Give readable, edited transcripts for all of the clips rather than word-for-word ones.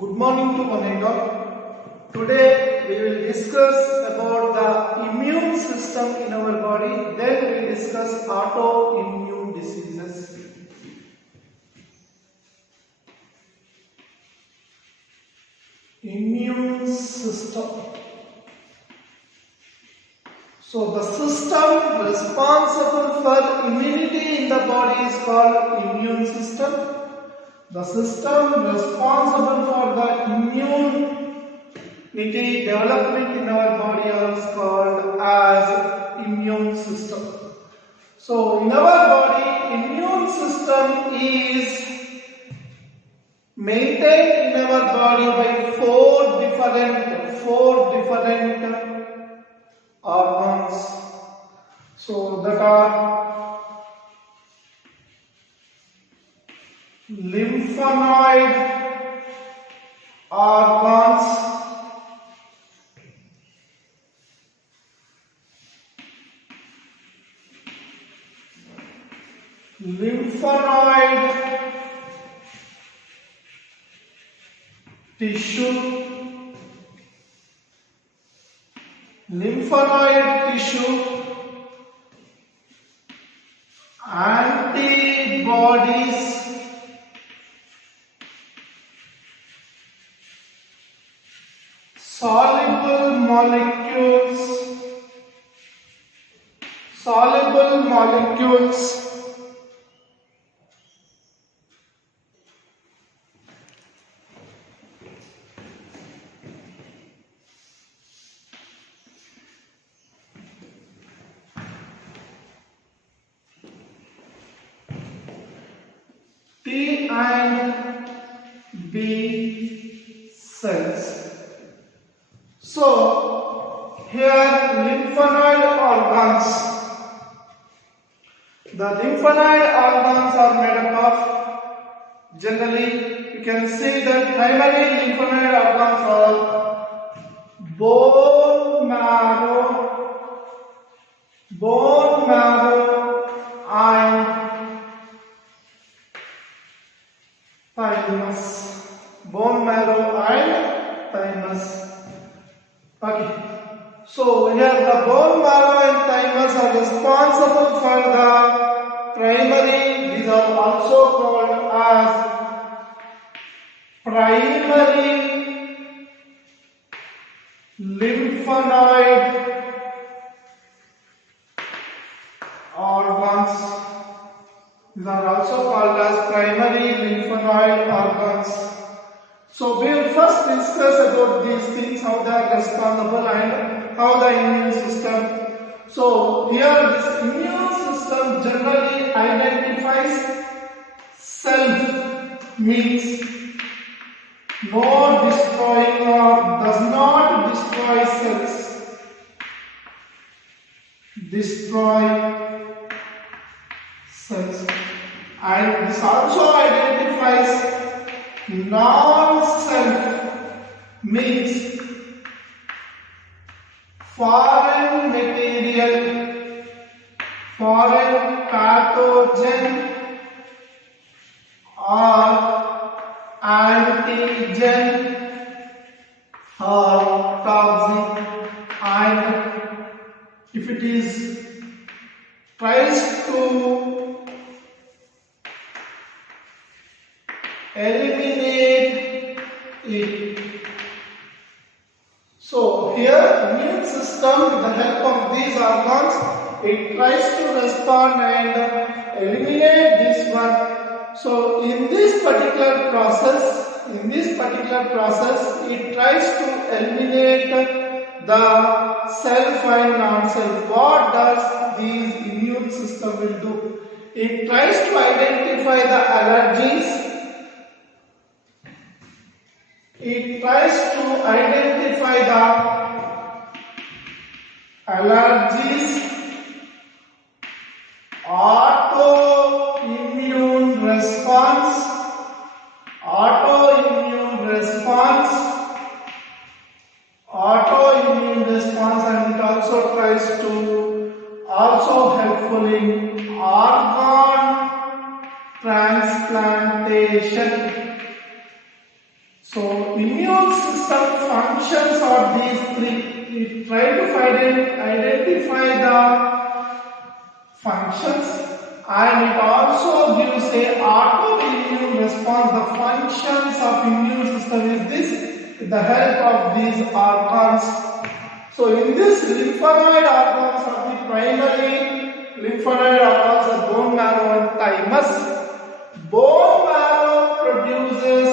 Good morning to one and all. Today we will discuss about the immune system in our body. Then we will discuss autoimmune diseases. Immune system. So the system responsible for immunity in the body is called immune system. The system responsible for the immunity development in our body is called as immune system. So in our body, immune system is maintained in our body by four different organs. So that are lymphoid organs, lymphoid tissue, antibodies, soluble molecules, T and B cells. So here lymphoid organs. The lymphoid organs are made up of, generally you can see that primary lymphoid organs are bone marrow and thymus. Bone marrow and thymus. Okay. So here the bone marrow and thymus are responsible for the primary. These are also called as primary lymphoid organs. These are also called as primary lymphoid organs. So we will first discuss about these things, how they are responsible and how the immune system. So here this immune system generally identifies self, means no destroying or does not destroy cells. Destroy cells. And this also identifies non-self, means foreign material, foreign pathogen or antigen or toxin, and if it is tries to eliminate it. So here immune system, with the help of these organs, it tries to respond and eliminate this one. So in this particular process, it tries to eliminate the self and non-self. What does this immune system will do? It tries to identify the allergies. It tries to identify the allergies, autoimmune response, and it also tries to helpful in organ transplantation. So immune system functions are these three. We try to identify the functions, and it also gives a autoimmune response. The functions of immune system is this with the help of these organs. So in this lymphoid organs are the primary lymphoid organs are bone marrow and thymus. Bone marrow produces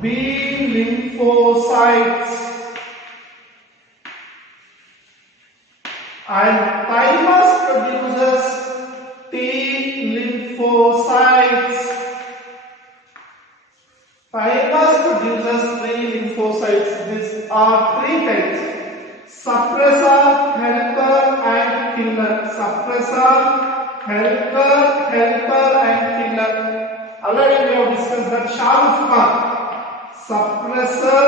B lymphocytes and thymus produces T lymphocytes. Thymus produces three lymphocytes. These are three types: suppressor, helper and killer. Suppressor, helper and killer. Already we have discussed that. Shah Rukh Khan. Suppressor,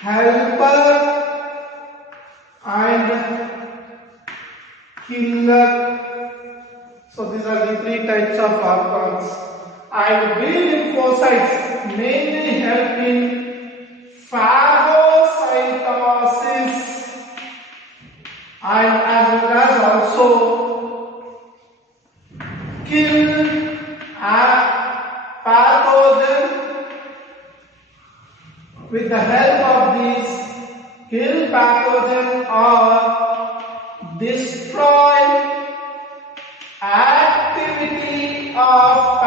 helper and killer. So these are the three types of organs. And B lymphocytes mainly help in phagocytosis and as well as also kill a pathogen. With the help of these, kill pathogen or destroy activity of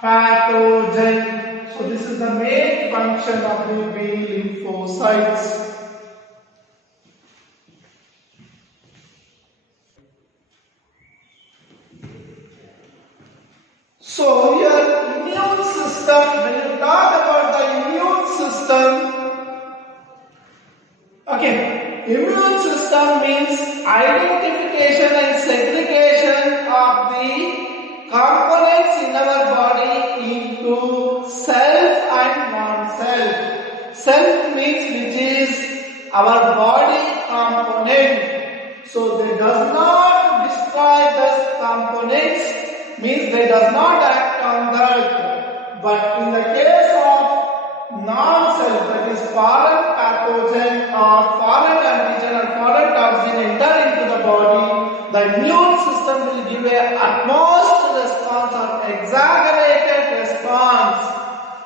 pathogen. So this is the main function of the B lymphocytes. So here immune system, when you talk about the immune system, okay, immune system means identification and segregation of the components in our body into self and non-self. Self means which is our body component. So they does not destroy the components, means they does not act on that. But in the case of non-self, that is foreign pathogen or foreign antigen or foreign toxin enter into the body, the immune system will give a utmost response or exaggerated response.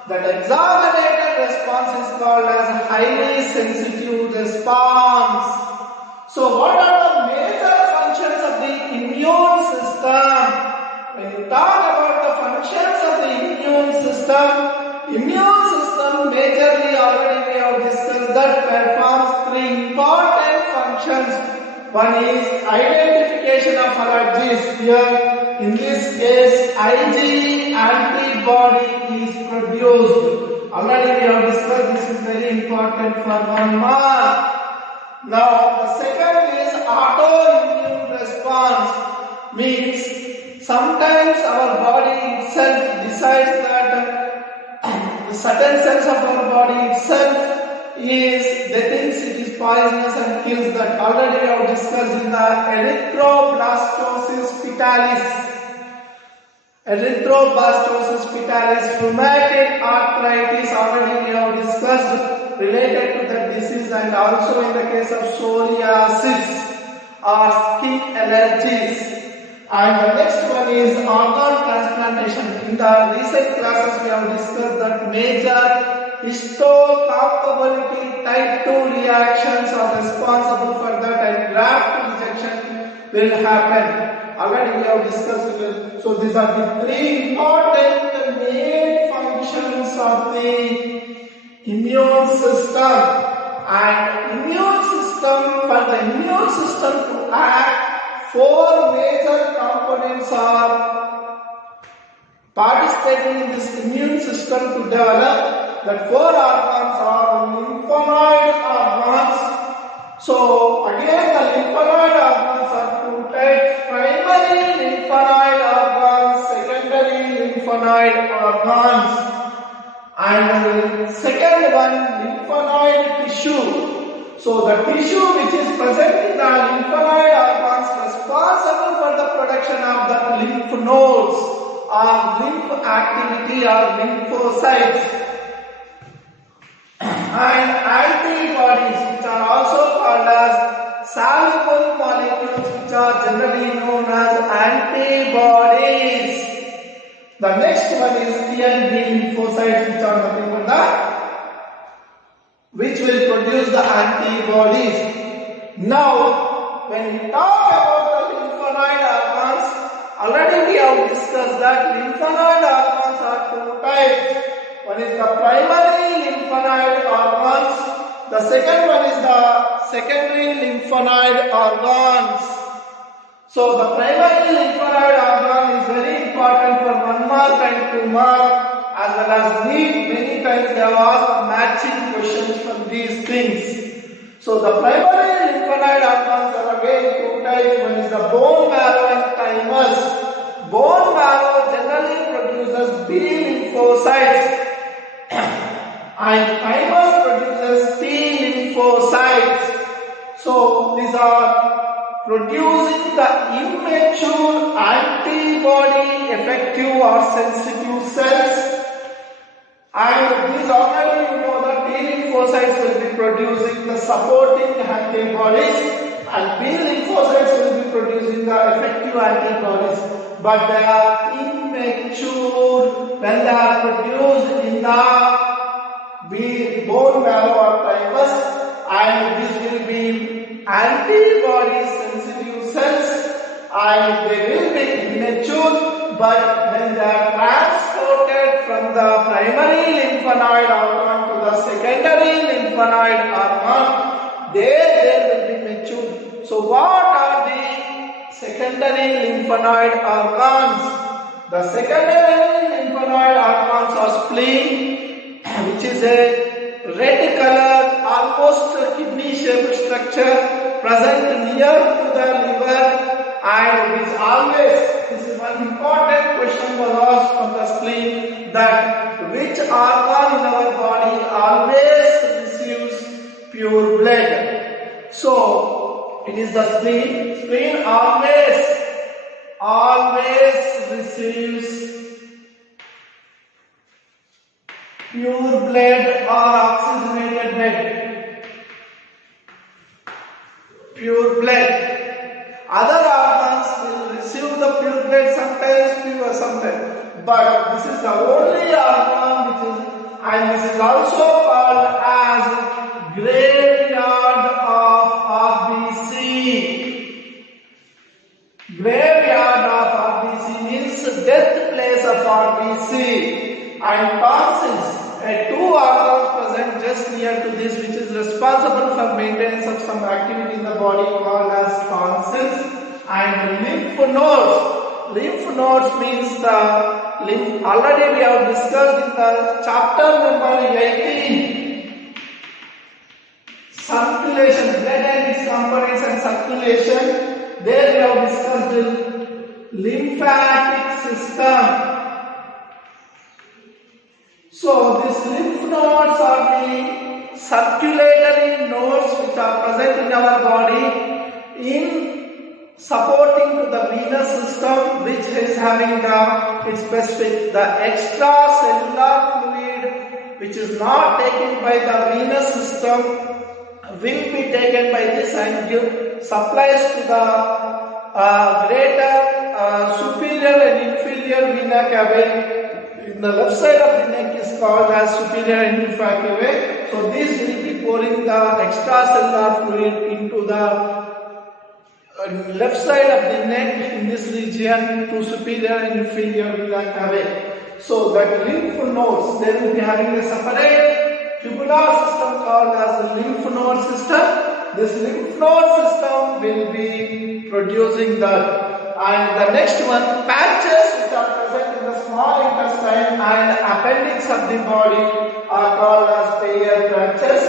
That exaggerated response is called as highly sensitive response. So what are the major functions of the immune system? When you talk about the functions of the immune system majorly already we have discussed that performs three important functions. One is identification of allergies. Here in this case IgE antibody is produced. Already we have discussed this is very important for 1 mark. Now the second is autoimmune response, means sometimes our body itself decides that the certain cells of our body itself they think it is poisonous and kills that. Already we have discussed in the erythroblastosis fetalis. Erythroblastosis fetalis, rheumatoid arthritis, already we have discussed related to that disease, and also in the case of psoriasis or skin allergies. And the next one is organ transplantation. In the recent classes we have discussed that major histocompatibility type 2 reactions are responsible for that, and graft rejection will happen. Already we have discussed it. So these are the three important main functions of the immune system. And for the immune system to act, four major components are participating in this immune system to develop. That four organs are lymphoid organs. So again the lymphoid organs are two types: primary lymphoid organs, secondary lymphoid organs. And the second one, lymphoid tissue. So the tissue which is present in the lymphoid organs responsible for the activity are lymphocytes and antibodies, which are also called as soluble molecules, which are generally known as antibodies. The next one is T and B lymphocytes, which are nothing but which will produce the antibodies. Now, when we talk about the lymphoid organs, already we have discussed that lymphoid organs are two types. One is the primary lymphoid organs. The second one is the secondary lymphoid organs. So the primary lymphoid organ is very important for 1 mark and 2 mark, as well as many times they have asked matching questions from these things. So the primary lymphoid organs are again two types. One is the bone marrow and thymus. Bone marrow generally produces B lymphocytes and thymus produces T lymphocytes. So these are producing the immature antibody effective or sensitive cells, and these already you know that T lymphocytes will be producing the supporting antibodies and B lymphocytes will be producing the effective antibodies, but they are immature when they are produced in the bone marrow or thymus, and this will be antibody sensitive cells and they will be immature, but when they are transported from the primary lymphoid organ to the secondary lymphoid organ, they will be mature. So what are the secondary lymphoid organs? The secondary lymphoid organs are spleen, which is a red color, almost kidney shaped structure present near to the liver, and it is always, this is one important question was asked from the spleen, that which organ in our body always receives pure blood. So it is the spleen. Spleen always receives pure blood or oxygenated blood. Pure blood. Other organs will receive the pure blood sometimes, pure sometimes. But this is the only organ which is, and this is also called as graveyard of RBC. Graveyard of RBC means death place of RBC. And tonsils, two organs present just near to this, which is responsible for maintenance of some activity in the body called as tonsils. And lymph nodes. Lymph nodes means the lymph. Already we have discussed in the chapter number 18. Circulation, blood and its components and circulation. There we have discussed the lymphatic system. So these lymph nodes are the circulatory nodes which are present in our body in supporting to the venous system, which is having its specific, the extracellular fluid which is not taken by the venous system will be taken by this and supplies to the greater superior and inferior vena cava. In the left side of the neck is called as superior and inferior cava. So this will be pouring the extracellular fluid into the left side of the neck in this region to superior and inferior vena cava. So that lymph nodes, they will be having a separate tubular system called as the lymph node system. This lymph node system will be producing that. And the next one, patches which are present in the small intestine and appendix of the body are called as Peyer's patches.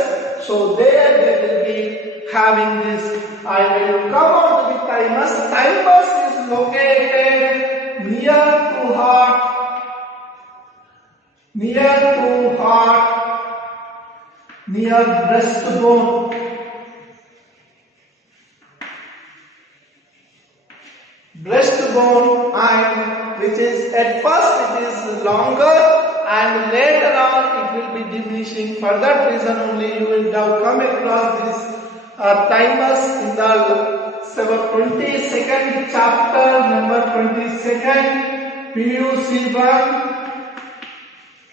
So there they will be having this. And when you come on to the thymus, thymus is located near to heart, near breastbone. Breastbone and which is at first it is longer and later on it will be diminishing. For that reason only you will have come across these timers in the 22nd chapter, number 22nd, PUC1,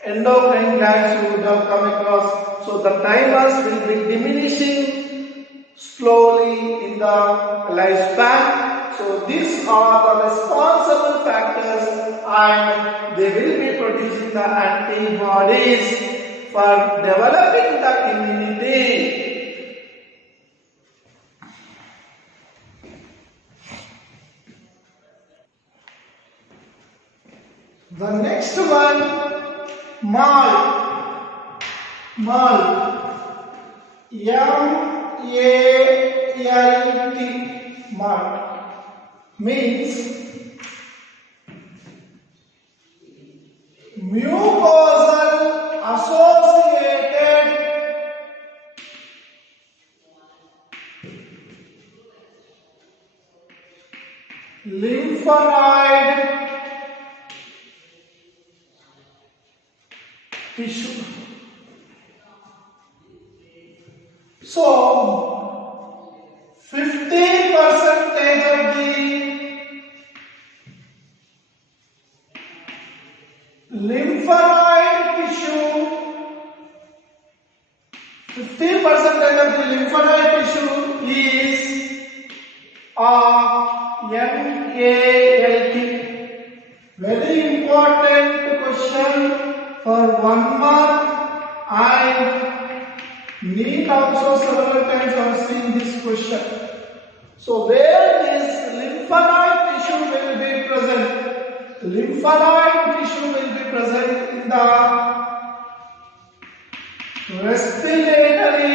endocrine glands you would have come across. So the timers will be diminishing slowly in the lifespan. So these are the responsible factors and they will be producing the antibodies for developing the immunity. The next one, malt. M-A-L-T, malt means mucosal associated lymphoid tissue. So 50% of the lymphoid tissue, 50% of the lymphoid tissue is MALT. Very important question for 1 mark, and NEET also several times I have seen this question. So where this lymphoid tissue will be present? Lymphoid tissue will be present in the respiratory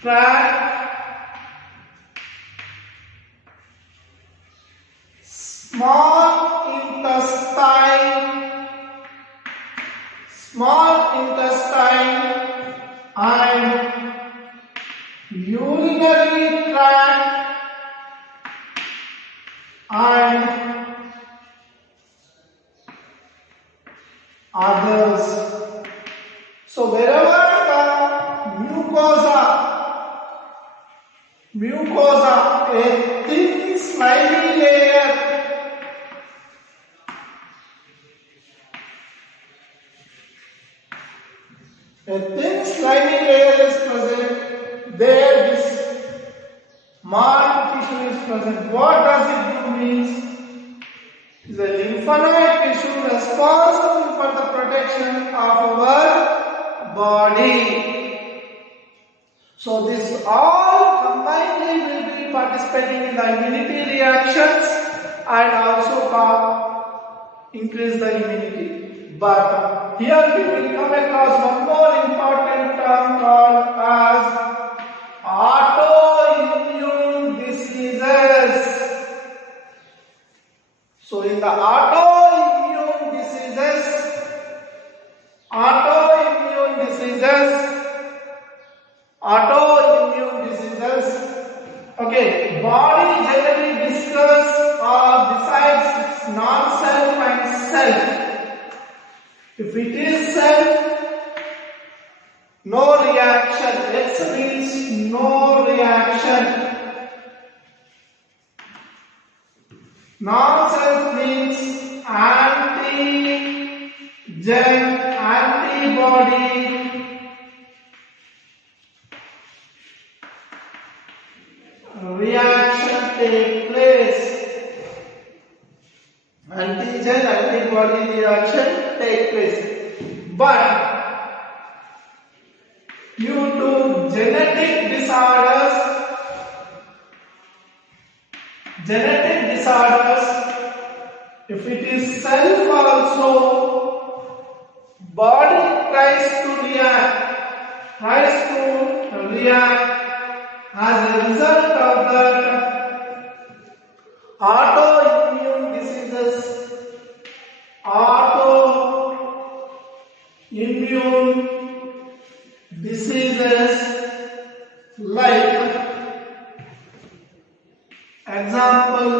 tract, small intestine and urinary tract and others. So wherever the mucosa, a thin slimy layer, is present, there this malt tissue is present. What does it do means? Is a lymphoid tissue responsible for the protection of our body. So this all combinedly will be participating in the immunity reactions and also increase the immunity. But here we will come across one more important term called as autoimmune diseases. So in the autoimmune diseases, okay, body generally discuss or decides its non-self and self. If it is self, no reaction. X means no reaction. Non-self means antibody. Reaction take place. Antibody reaction take place. But due to genetic disorders, if it is self also, body tries to react. As a result of that, autoimmune diseases like example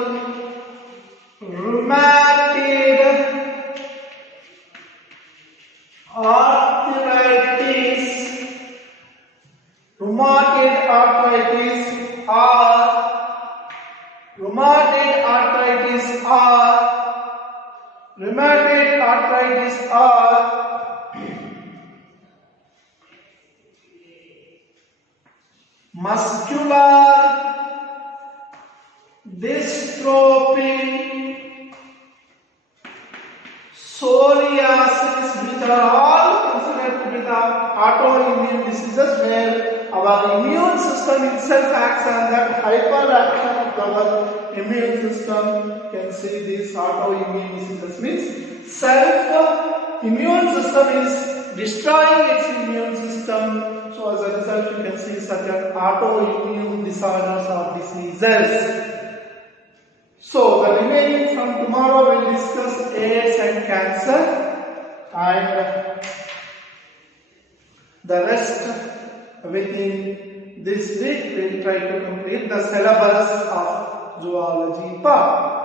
Rheumatoid arthritis are muscular dystrophy, psoriasis, which are all considered to be the autoimmune diseases where our immune system itself acts on that hyperaction of our immune system. You can see these autoimmune diseases means self-immune system is destroying its immune system. So as a result, you can see certain autoimmune disorders or diseases. So the remaining from tomorrow we'll discuss AIDS and cancer, and the rest within this week we'll try to complete the syllabus of zoology part.